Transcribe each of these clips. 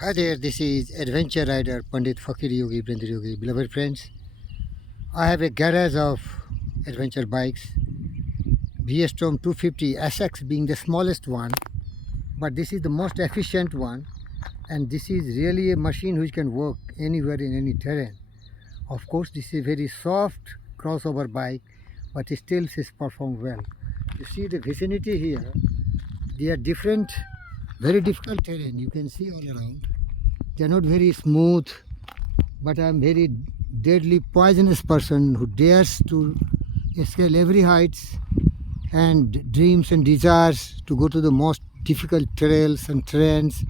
Hi there, this is Adventure Rider Pandit Fakir Yogi Brindra Yogi. Beloved friends, I have a garage of adventure bikes, Vstrom 250 SX being the smallest one, but this is the most efficient one, and this is really a machine which can work anywhere in any terrain. Of course, this is a very soft crossover bike, but it still is perform well. You see the vicinity here, they are different, very difficult terrain. You can see all around. They are not very smooth, but I am very deadly poisonous person who dares to scale every heights and dreams and desires to go to the most difficult trails and terrains.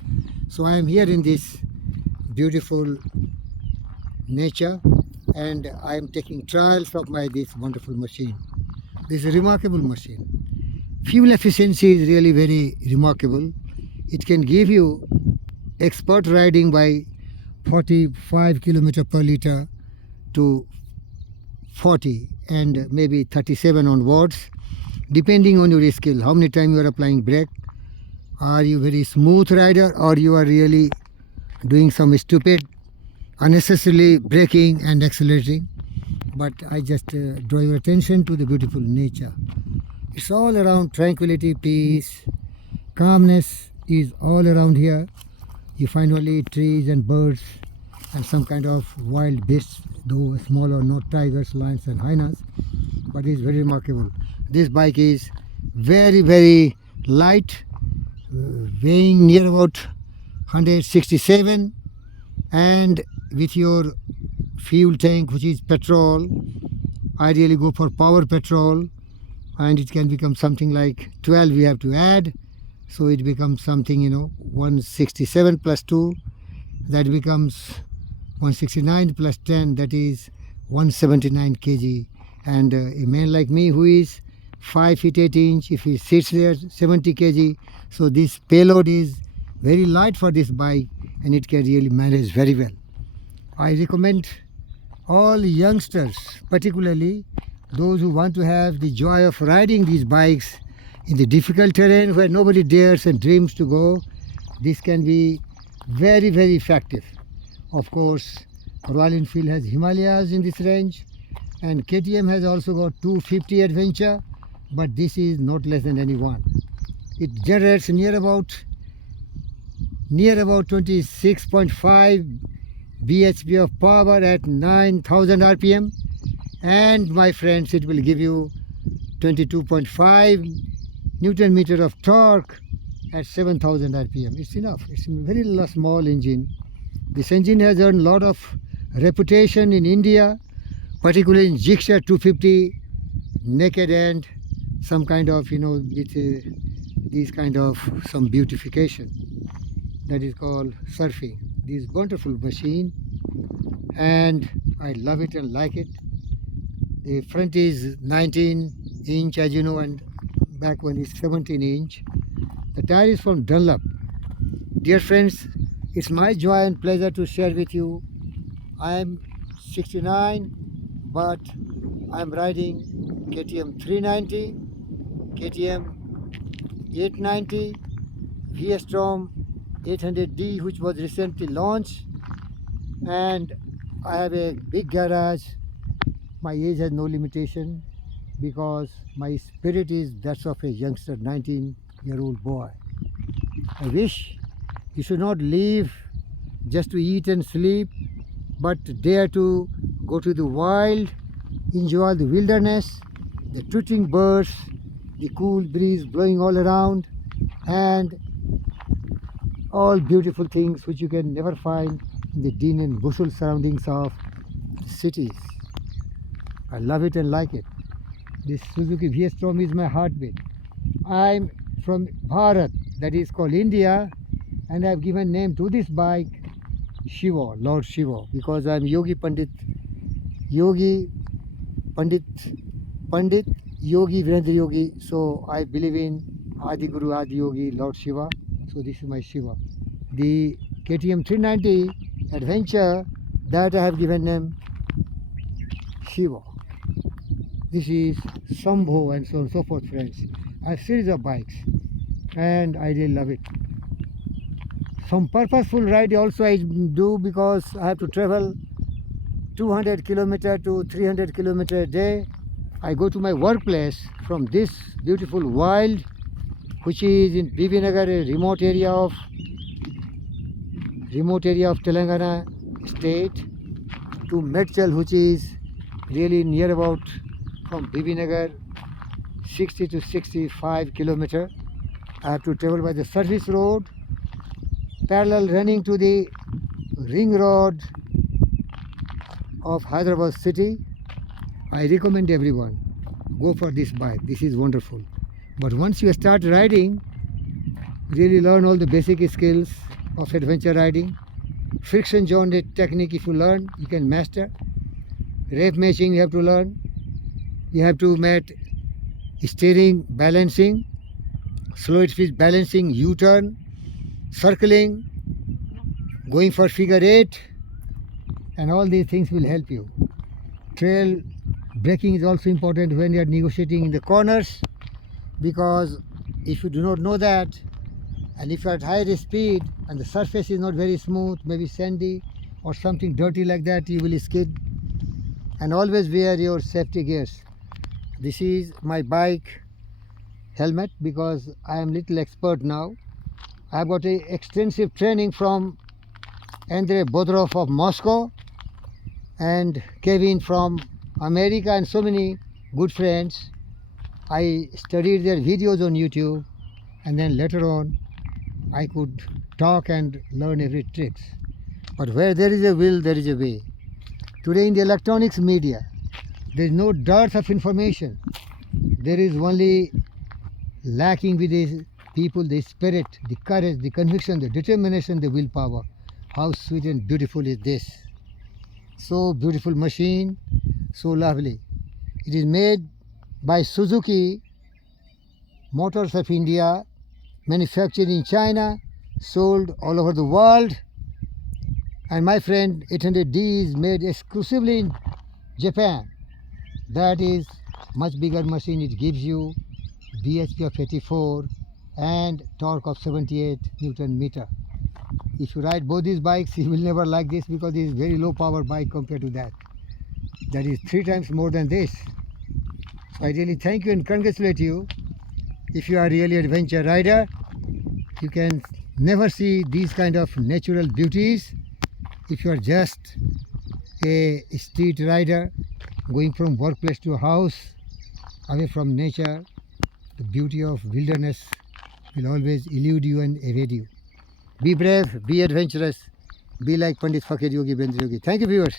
So I am here in this beautiful nature, and I am taking trials of this wonderful machine. This is a remarkable machine. Fuel efficiency is really very remarkable. It can give you expert riding by 45 kilometer per liter to 40 and maybe 37 onwards, depending on your skill. How many times you are applying brake? Are you very smooth rider, or you are really doing some stupid, unnecessarily braking and accelerating? But I just draw your attention to the beautiful nature. It's all around tranquility, peace, calmness is all around here. You find only trees and birds and some kind of wild beasts, though smaller, not tigers, lions and hyenas, but it's very remarkable. This bike is very, very light, weighing near about 167, and with your fuel tank, which is petrol, I really go for power petrol, and it can become something like 12 we have to add, so it becomes something 167 plus 2, that becomes 169 plus 10, that is 179 kg. And a man like me who is 5 feet 8 inch, if he sits there, 70 kg. So this payload is very light for this bike, and it can really manage very well. I recommend all youngsters, particularly those who want to have the joy of riding these bikes in the difficult terrain where nobody dares and dreams to go. This can be very, very effective. Of course, Royal Enfield has Himalayas in this range, and KTM has also got 250 Adventure, but this is not less than any one. It generates near about 26.5 bhp of power at 9000 rpm, and my friends, it will give you 22.5 Newton meter of torque at 7000 rpm. It's enough. It's a very small engine. This engine has earned a lot of reputation in India, particularly in Gixxer 250 naked and some kind of with these kind of some beautification, that is called surfing. This wonderful machine, and I love it and like it. The front is 19 inch, as you know, and back one is 17 inch. The tire is from Dunlop. Dear friends, it's my joy and pleasure to share with you. I am 69, but I'm riding KTM 390, KTM 890, Vstrom 800D, which was recently launched, and I have a big garage. My age has no limitation because my spirit is that of a youngster, 19-year-old boy. I wish you should not live just to eat and sleep, but dare to go to the wild, enjoy the wilderness, the twittering birds, the cool breeze blowing all around, and all beautiful things which you can never find in the din and bustle surroundings of cities. I love it and like it. This Suzuki Vstrom is my heartbeat. I'm from Bharat, that is called India, and I've given name to this bike Shiva, Lord Shiva, because I'm Pandit Yogi Virendra Yogi. So I believe in Adi Guru, Adi Yogi, Lord Shiva. So this is my Shiva. The KTM 390 Adventure, that I have given name Shiva. This is Sambho, and so on and so forth, friends. I have series of bikes, and I really love it. Some purposeful ride also I do because I have to travel 200 kilometer to 300 kilometer a day. I go to my workplace from this beautiful wild, which is in Bibinagar, a remote area of Telangana state, to Medchal, which is really near about from Bibinagar 60 to 65 kilometer. I have to travel by the service road, parallel running to the ring road of Hyderabad city. I recommend everyone go for this bike. This is wonderful. But once you start riding, really learn all the basic skills of adventure riding. Friction joint technique, if you learn, you can master. Rave matching you have to learn. You have to match steering, balancing, slow speed balancing, U-turn, circling, going for figure 8, and all these things will help you. Trail braking is also important when you are negotiating in the corners, because if you do not know that, and if you are at higher speed and the surface is not very smooth, maybe sandy or something dirty like that, you will skid. And always wear your safety gears. This is my bike helmet because I am little expert now. I have got a extensive training from Andrei Bodrov of Moscow and Kevin from America and so many good friends. I studied their videos on YouTube, and then later on I could talk and learn every tricks. But where there is a will, there is a way. Today in the electronics media, there is no dearth of information. There is only lacking with the people, the spirit, the courage, the conviction, the determination, the willpower. How sweet and beautiful is this. So beautiful machine, so lovely. It is made by Suzuki Motors of India, manufactured in China, sold all over the world. And my friend 800D is made exclusively in Japan. That is much bigger machine. It gives you bhp of 84 and torque of 78 Newton meter. If you ride both these bikes, you will never like this because it is very low power bike compared to that. That is 3 times more than this. So I really thank you and congratulate you. If you are really adventure rider, you can never see these kind of natural beauties. If you are just a street rider going from workplace to house, away from nature, the beauty of wilderness will always elude you and evade you. Be brave, be adventurous, be like Pandit Fakir Yogi Brendra Yogi. Thank you, viewers.